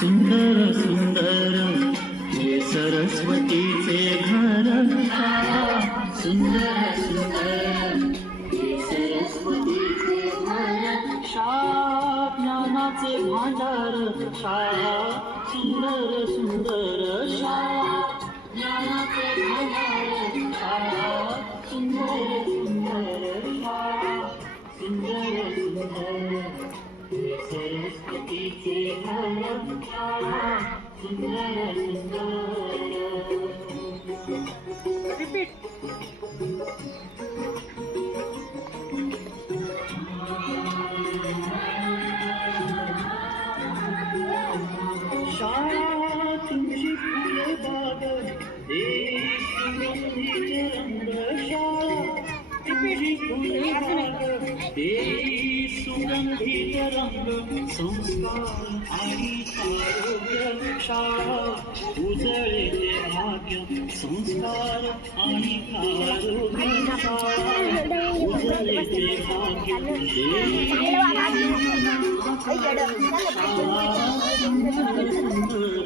सुंदर सुंदर हे सरस्वतीचे घर शाळा सुंदर सुंदर हे सरस्वतीचे घर शाळा ज्ञानाचे भांडार शाळा सुंदर सुंदर शाळा ज्ञानाचे भांडार शाळा सुंदर सुंदर शाळा सुंदर सुंदर सरस्वतीचे घर शाळा सुंदर सुंदर रिपीट शाळा तुमची फुले बाग देवी सुगंधित रंग शाळा तुमची फुले बाग देवी सुगंधित रंग संस्कार आणि आरोग्य शाळा उजळले भाग्य संस्कार आणि आरोग्य शाळा उजळले भाग्य शाळा सुंदर सुंदर